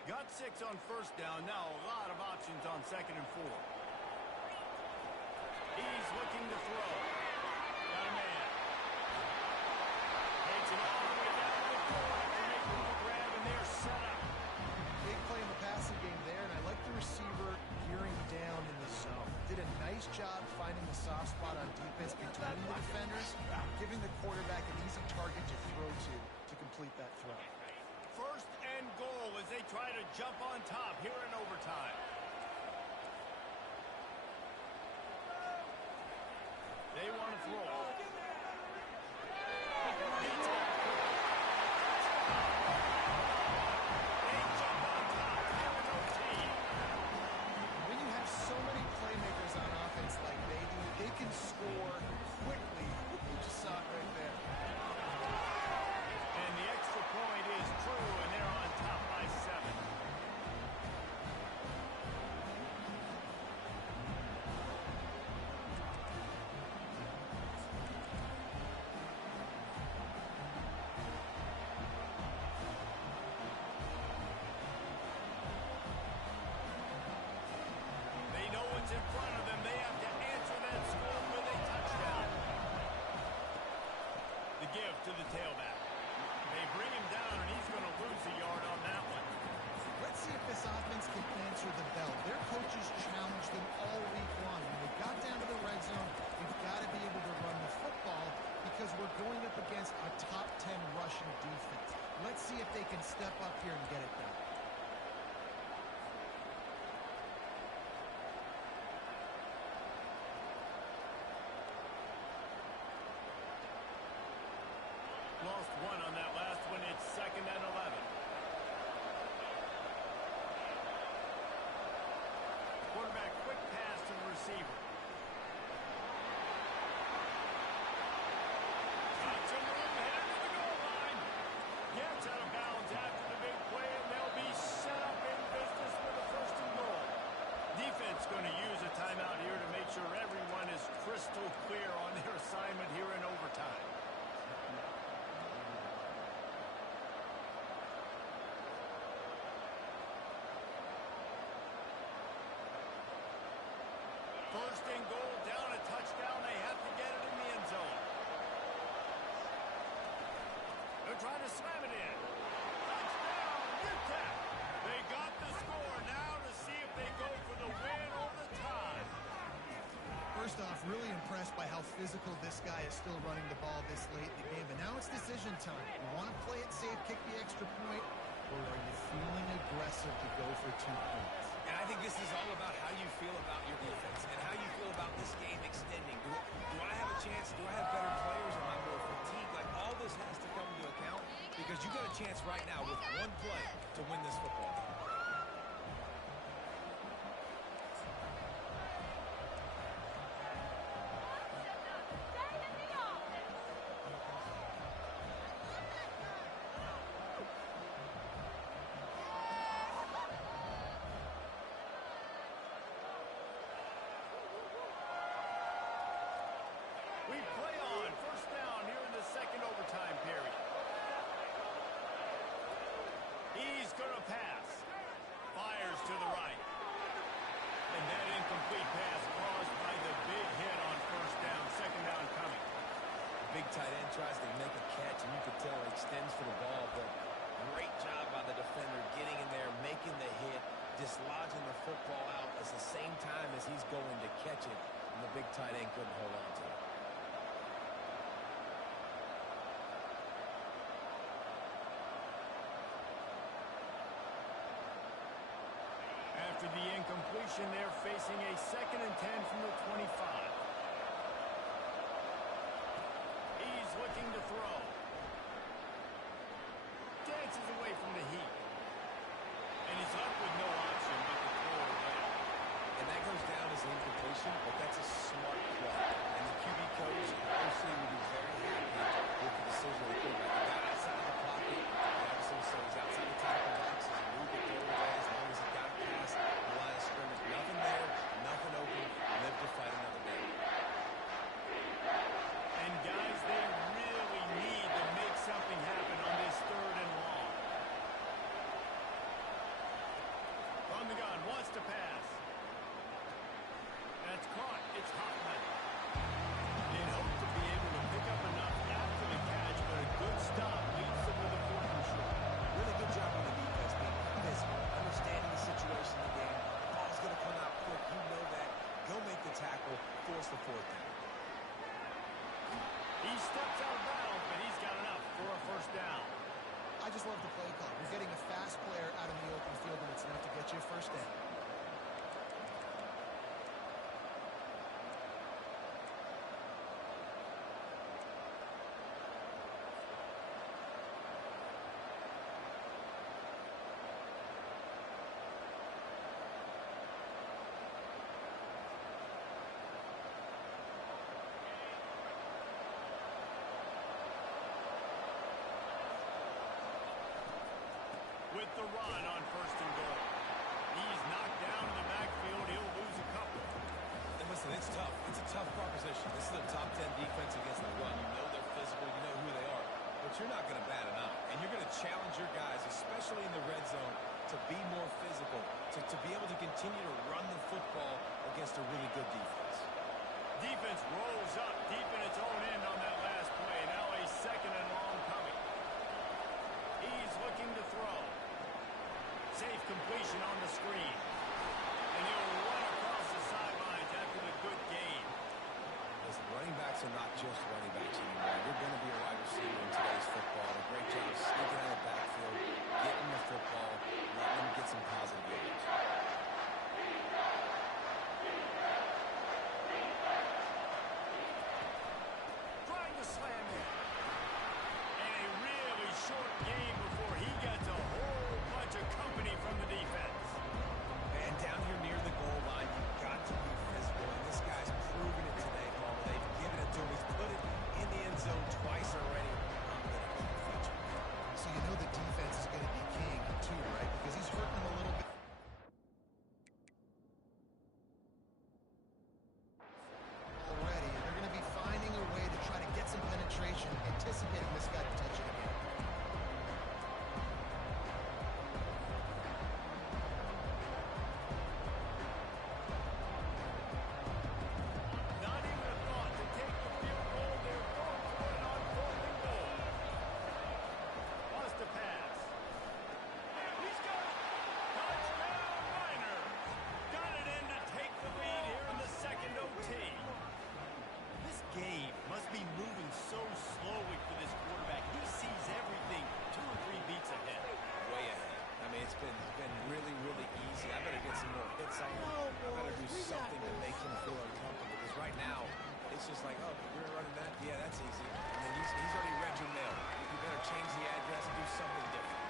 Got 6 on first down. Now a lot of options on 2nd and 4. He's looking to throw. Got a man. Takes it all the way down to the floor after making the grab, and they're set up. Big play in the passing game there, and I like the receiver gearing down in the zone. Did a nice job finding the soft spot on defense between the defenders, giving the quarterback an easy target to throw to complete that throw. First and goal as they try to jump on top here in overtime. They want to throw. They jump on top here in OT. When you have so many playmakers on offense like they do, they can score quickly. You just saw it right there. And the extra point is true, and they're on top by 7. They know what's in front of them. They have to answer that score with a touchdown. The give to the tailback. They bring him down, and he's going to lose a yard on that one. Let's see if this offense can answer the bell. Their coaches challenged them all week long. When they got down to the red zone, we've got to be able to run the football because we're going up against a top 10 rushing defense. Let's see if they can step up here and get it done. Lost 1 on that last one. It's 2nd and 11. Quarterback, quick pass to the receiver. Got some room headed to the goal line. Gets out of bounds after the big play, and they'll be set up in business with a 1st and goal. Defense going to use a timeout here to make sure everyone is crystal clear on their assignment here in overtime. First and goal, down a touchdown. They have to get it in the end zone. They're trying to slam it in. Touchdown, Utep. They got the score now to see if they go for the win or the tie. First off, really impressed by how physical this guy is still running the ball this late in the game. But now it's decision time. You want to play it safe, kick the extra point, or are you feeling aggressive to go for 2 points? And I think this is all about how you feel about your defense and how you feel about this game extending. Do I have a chance? Do I have better players? Am I more fatigued? Like, all this has to come into account because you got a chance right now with 1 play to win this football game. We play on. First down here in the 2nd overtime period. He's going to pass. Fires to the right. And that incomplete pass caused by the big hit on first down. 2nd down coming. The big tight end tries to make a catch, and you could tell it extends for the ball, but great job by the defender getting in there, making the hit, dislodging the football out at the same time as he's going to catch it, and the big tight end couldn't hold on to it. After the incompletion, they're facing a 2nd and 10 from the 25. He's looking to throw. fourth down. He steps out of bounds, but he's got enough for a first down. I just love the play call. You're getting a fast player out in the open field, and it's enough to get you a first down. With the run on first and goal. He's knocked down in the backfield. He'll lose a couple. And listen, it's tough. It's a tough proposition. This is a top 10 defense against the run. You know they're physical. You know who they are. But you're not going to bat an eye. And you're going to challenge your guys, especially in the red zone, to be more physical, to be able to continue to run the football against a really good defense. Defense rolls up deep in its own end on that last play. Now a second and long coming. He's looking to throw. Safe completion on the screen. And he'll run across the sidelines after the good gain. Listen, running backs are not just running backs anymore. You're going to be a wide receiver in today's football. A great job sneaking out of the backfield, getting the football, letting them get some positive yards. Trying to slam in. And a really short gain before he gets a whole bunch of company from the defense. And down here near the goal line, you've got to be physical. And this guy's proven it today, Paul. They've given it to him. He's put it in the end zone twice already. I'm going to keep fetching. So you know the defense is going to be king, too, right? Because he's hurting them a little bit already. And they're going to be finding a way to try to get some penetration, anticipating this guy to touch it again. Not even a thought to take the field goal. They're going for it on fourth and goal. Wants to pass. He's got it. Touchdown Niners. Got it in to take the lead here in the second OT. This game must be moving so slowly for this quarterback. He sees everything 2 or 3 beats ahead. Way ahead. I mean, it's been really, really easy. I better get some more hits on him. I better do something to make him feel uncomfortable. Because right now, it's just like, oh, we're running that? Yeah, that's easy. I mean, he's already read your mail. You better change the address and do something different.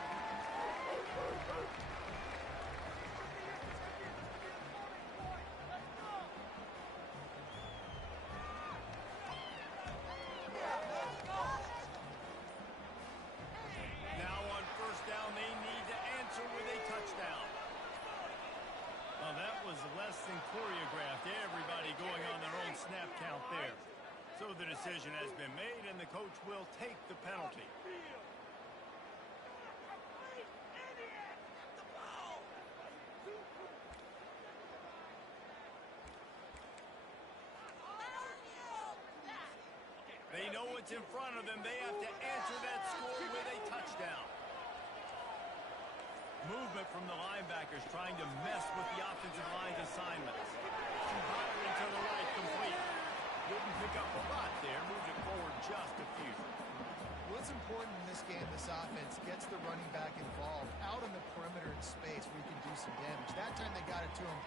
Now on first down, they need to answer with a touchdown. Well, that was less than choreographed. Everybody going on their own snap count there. So the decision has been made, and the coach will take the penalty. They know what's in front of them. They have to answer that score with a touchdown. Movement from the linebackers trying to mess with the offensive line's assignments. Byron to the right, complete. Didn't pick up a lot there. Moved it forward just a few. What's important in this game, this offense gets the running back involved out on the perimeter in space where he can do some damage. That time they got it to him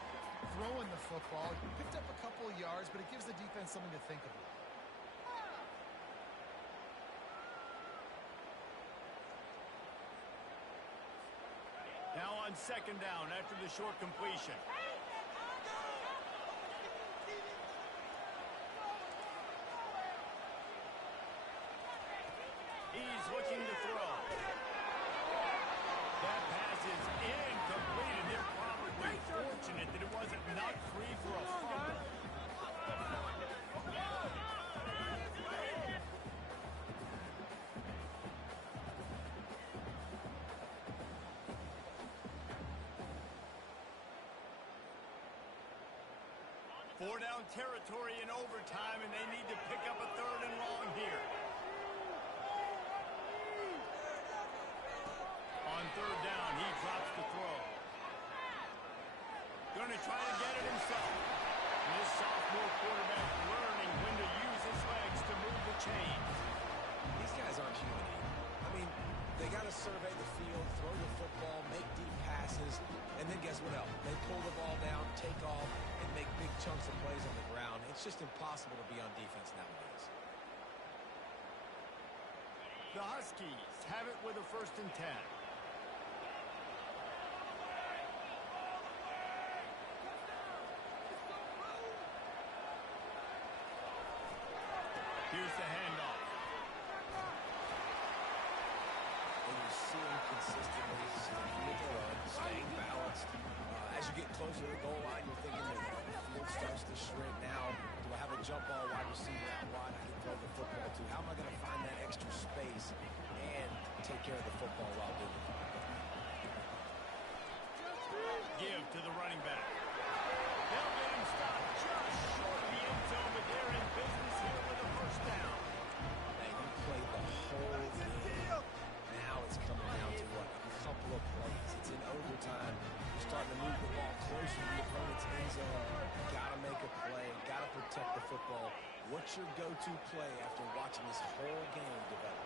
throwing the football. He picked up a couple of yards, but it gives the defense something to think about. Now on second down after the short completion. He's looking to throw. That pass is incomplete, and they're probably fortunate that it wasn't knocked free for a fumble. Four down territory in overtime, and they need to pick up a third and long here. On third down, he drops the throw. Going to try to get it himself. And this sophomore quarterback learned And then guess what else? They pull the ball down, take off, and make big chunks of plays on the ground. It's just impossible to be on defense nowadays. The Huskies have it with a 1st and 10. Here's the handoff. And you see him consistently sticking with the run, staying balanced. As you get closer to the goal line, you're thinking the field starts to shrink. Now, do I have a jump ball wide receiver out wide I can throw the football to? How am I going to find that extra space and take care of the football while doing it? Give to the running back. They'll get him stopped just short of the end zone, but they're in business here with a 1st down. And you played the whole game. Now it's coming down to what? A couple of plays. It's in overtime. You're starting to move the ball closer to the opponent's end zone. Got to make a play. Got to protect the football. What's your go-to play after watching this whole game develop?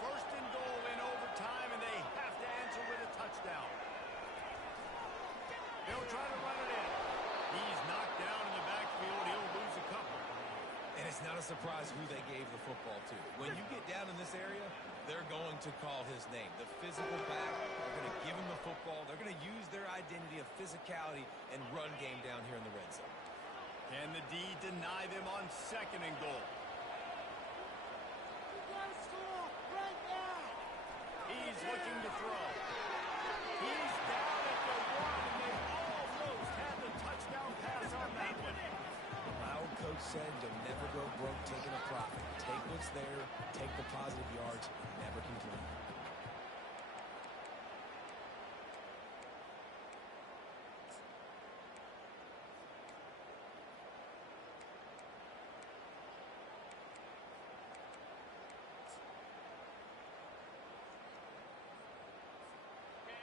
1st and goal in overtime, and they have to answer with a touchdown. They'll try to run it in. He's knocked down in the backfield. He'll lose a couple. And it's not a surprise who they gave the football to. When you get down in this area, they're going to call his name. The physical back, they're going to give him the football. They're going to use their identity of physicality and run game down here in the red zone. Can the D deny them on 2nd and goal? You gotta score right now. He's looking to throw. He's down at the 1, and they almost had the touchdown pass on that one. My old coach said you'll never go broke taking a profit. Take what's there, take the positive yards, and never complain.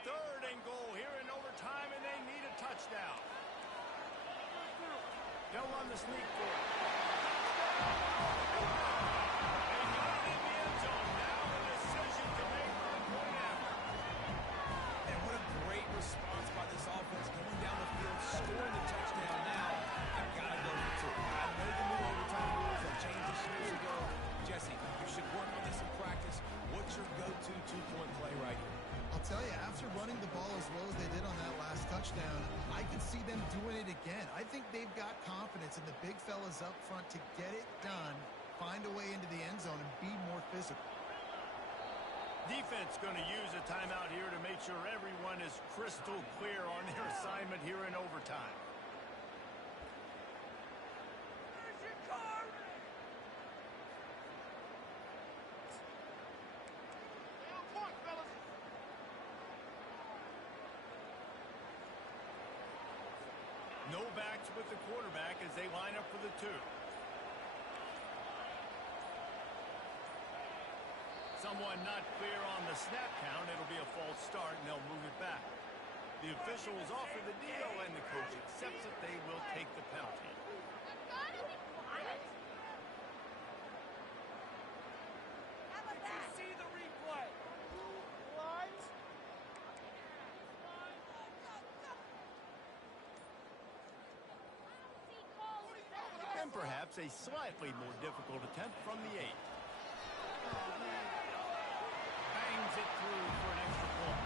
Third and goal here in overtime, and they need a touchdown. They'll run the sneak for it. They got it in the end zone. Now a decision to make on point after. And what a great response by this offense, going down the field, scoring the touchdown. Now, I've got to go for 2. I know the new overtime rules have changed this years ago. Jesse, you should work on this in practice. What's your go-to 2-point play right here? I'll tell you, after running the ball as well as they did on that last touchdown, I can see them doing it again. I think they've got confidence in the big fellas up front to get it done, find a way into the end zone, and be more physical. Defense going to use a timeout here to make sure everyone is crystal clear on their assignment here in overtime. Where's your car? Down point, fellas. No backs with the quarterback as they line up for the 2. Someone not clear on the snap count. It'll be a false start, and they'll move it back. The officials offer the deal, and the coach accepts that they will take the penalty. See the replay. Lines. And perhaps a slightly more difficult attempt from the 8. Bangs it through for an extra point.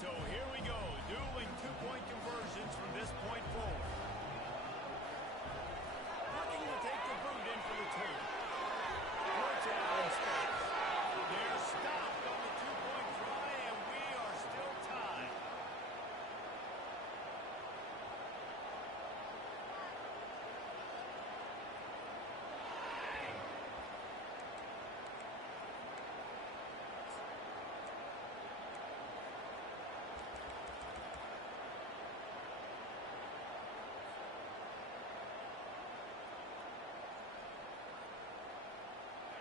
So here we go, dueling 2-point conversions from this point forward. Looking to take the boot in for the 2. Puts it out in space. They're stopped on the 2-point try, and we are still tied.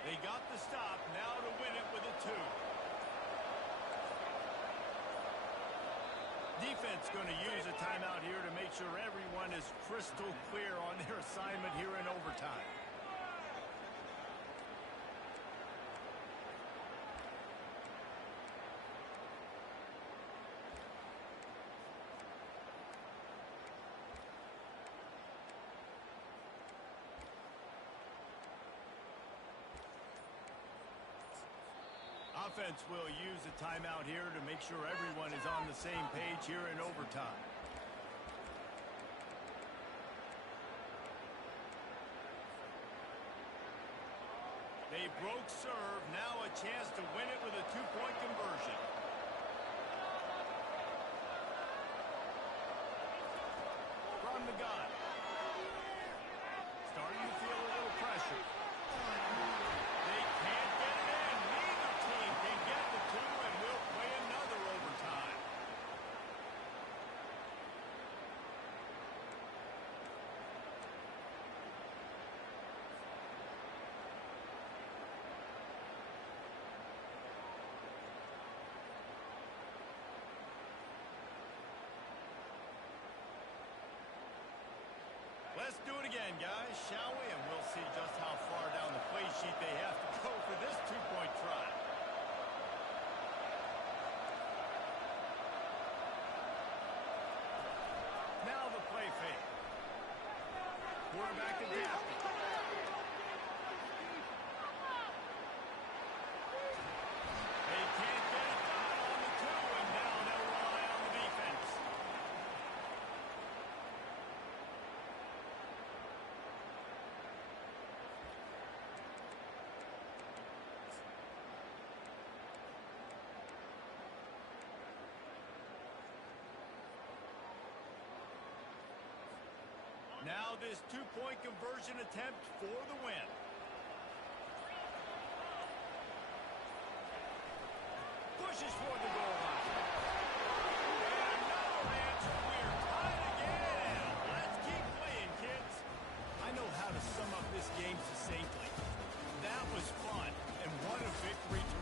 They got the stop, now to win it with a 2. Defense going to use a timeout here to make sure everyone is crystal clear on their assignment here in overtime. Offense will use a timeout here to make sure everyone is on the same page here in overtime. They broke serve. Now a chance to win it with a two-point conversion. From the gun. Starting to feel a little pressure. They can't get it in. Neither team can get the two, and we'll play another overtime. Let's do it again, guys, shall we? And we'll see just how far down the play sheet they have to go for this two-point try. Now the play fake. Quarterback adapting. They can't get it done on the two, and now they'll rely on the defense. Now this two-point conversion attempt for the win. Pushes for the goal line. And another answer. We're tied again. Let's keep playing, kids. I know how to sum up this game succinctly. That was fun, and what a victory to